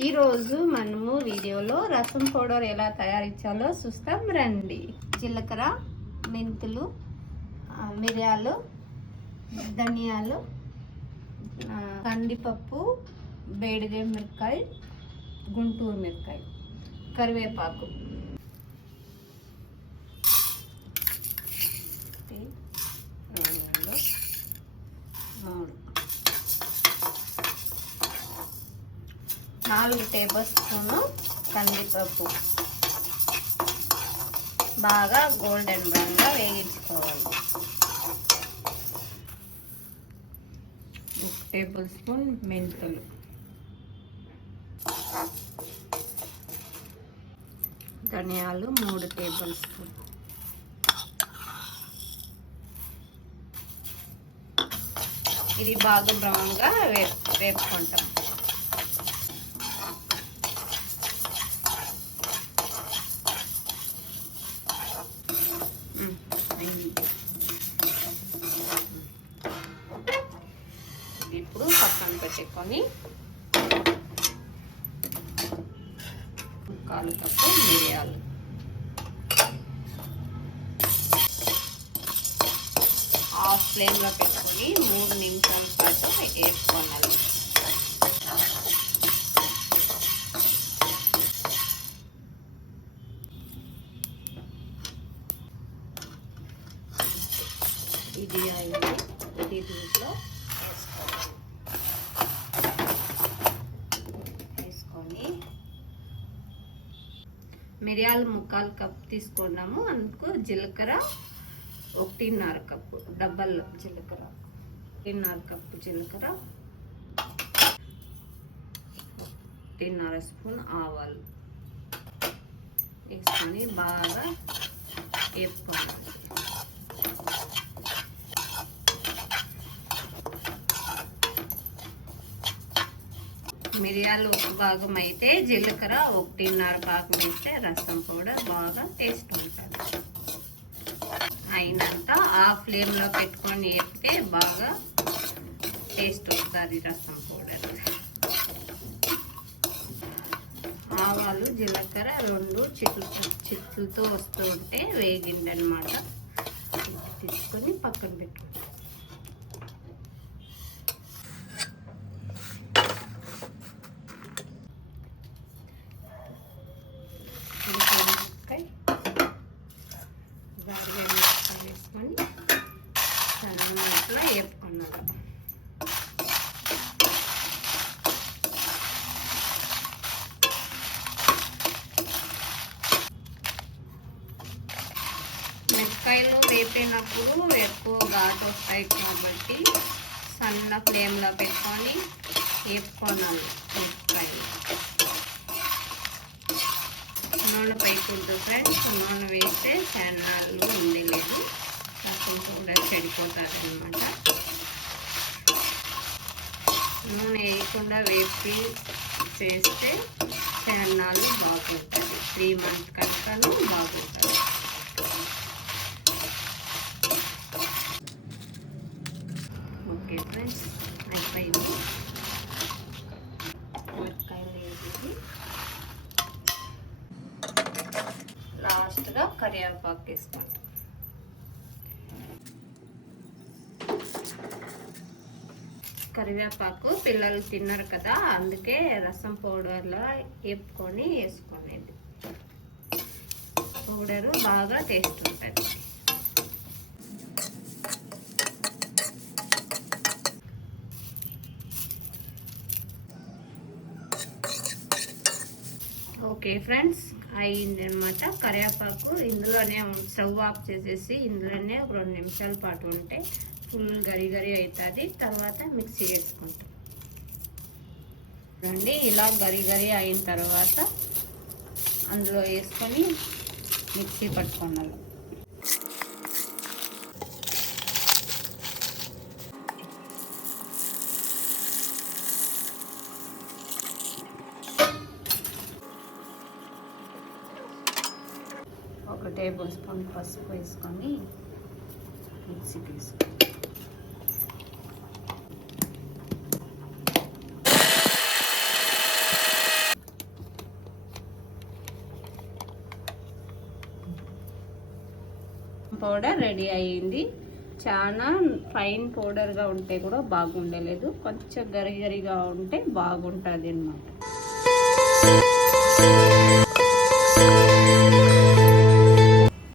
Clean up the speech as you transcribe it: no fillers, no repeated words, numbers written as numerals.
ఈరోజు మనము వీడియోలో రసం పౌడర్ ఎలా తయారించాలో చూస్తాం రండి. జీలకర్ర, మెంతులు, మిరియాలు, ధనియాలు, కందిపప్పు, బేడిగ మిరపకాయ, గుంటూరు మిరపకాయ, కరివేపాకు, నాలుగు టేబుల్ స్పూను కందిపప్పు బాగా గోల్డెన్ బ్రౌన్గా వేయించుకోవాలి. 1 టేబుల్ స్పూన్ మెంతులు, ధనియాలు 3 టేబుల్ స్పూన్, ఇది బాగా బ్రౌన్గా వేపుకుంటాం. ఇప్పుడు పక్కన పెట్టుకొని 1/4 కప్పు మిరియాలు, హాఫ్ ఫ్లేమ్లో పెట్టుకొని 3 నిమిషాల పాటు వేసుకోవాలి. ఇది దీంట్లో వేసుకొని మిరియాలు 1/4 కప్పు తీసుకున్నాము. అందుకు జీలకర్ర 1.5 కప్పు, డబల్ జీలకర్ర 1.5 కప్పు జీలకర్ర, 1.5 స్పూన్ ఆవాలు వేసుకొని బాగా వేపుకోవాలి. మిరియాలు ఒక భాగం అయితే జీలకర్ర 1.5 భాగం అయితే రసం పౌడర్ బాగా టేస్ట్ ఉంటుంది. అయినంత ఆ ఫ్లేమ్లో పెట్టుకొని వేపితే బాగా టేస్ట్ వస్తుంది రసం పౌడర్. ఆవాలు జీలకర్ర 2 చిట్లతో వస్తూ ఉంటే వేగిందనమాట. తీసుకొని పక్కన పెట్టుకుంటాం. వేసుకొని సన్నగా వేపుకున్నాను. మిరపకాయలు వేపినప్పుడు ఎక్కువ ఘాటు వస్తాయి కాబట్టి సన్న ఫ్లేమ్లో పెట్టుకొని వేపుకోనాలి. మిరపకాయలు నూనె పైకొద్దు ఫ్రెండ్స్, నూనె వేస్తే చాన్నాళ్ళు ఉండలేదు, రసం కూడా చెడిపోతుంది అనమాట. నూనె వేయకుండా వేపి చేస్తే చాన్నాళ్ళు బాగుంటుంది, 3 మంత్స్ కనుకను బాగుంటుంది. ఓకే ఫ్రెండ్స్, అయిపోయింది. మిరపకాయలు వేసి లాస్ట్గా కరివేపాకు వేసుకోండి. కరివేపాకు పిల్లలు తిన్నారు కదా, అందుకే రసం పౌడర్లో వేపుకొని వేసుకునేది. పౌడరు బాగా టేస్ట్ ఉంటుంది. ఓకే ఫ్రెండ్స్, అయింది అనమాట. కరివేపాకు ఇందులోనే స్టవ్ ఆఫ్ చేసేసి ఇందులోనే 2 నిమిషాల పాటు ఉంటే ఫుల్ గరి అవుతుంది. తర్వాత మిక్సీ వేసుకుంటాం రండి. ఇలా గరి అయిన తర్వాత అందులో వేసుకొని మిక్సీ పట్టుకోవాలి. ఒక టేబుల్ స్పూన్ పసుపు వేసుకొని మిక్సీ తీసుకుంటాం. పౌడర్ రెడీ అయ్యింది. చాలా ఫైన్ పౌడర్గా ఉంటే కూడా బాగుండలేదు, కొంచెం గరిగరిగా ఉంటే బాగుంటుంది అన్నమాట.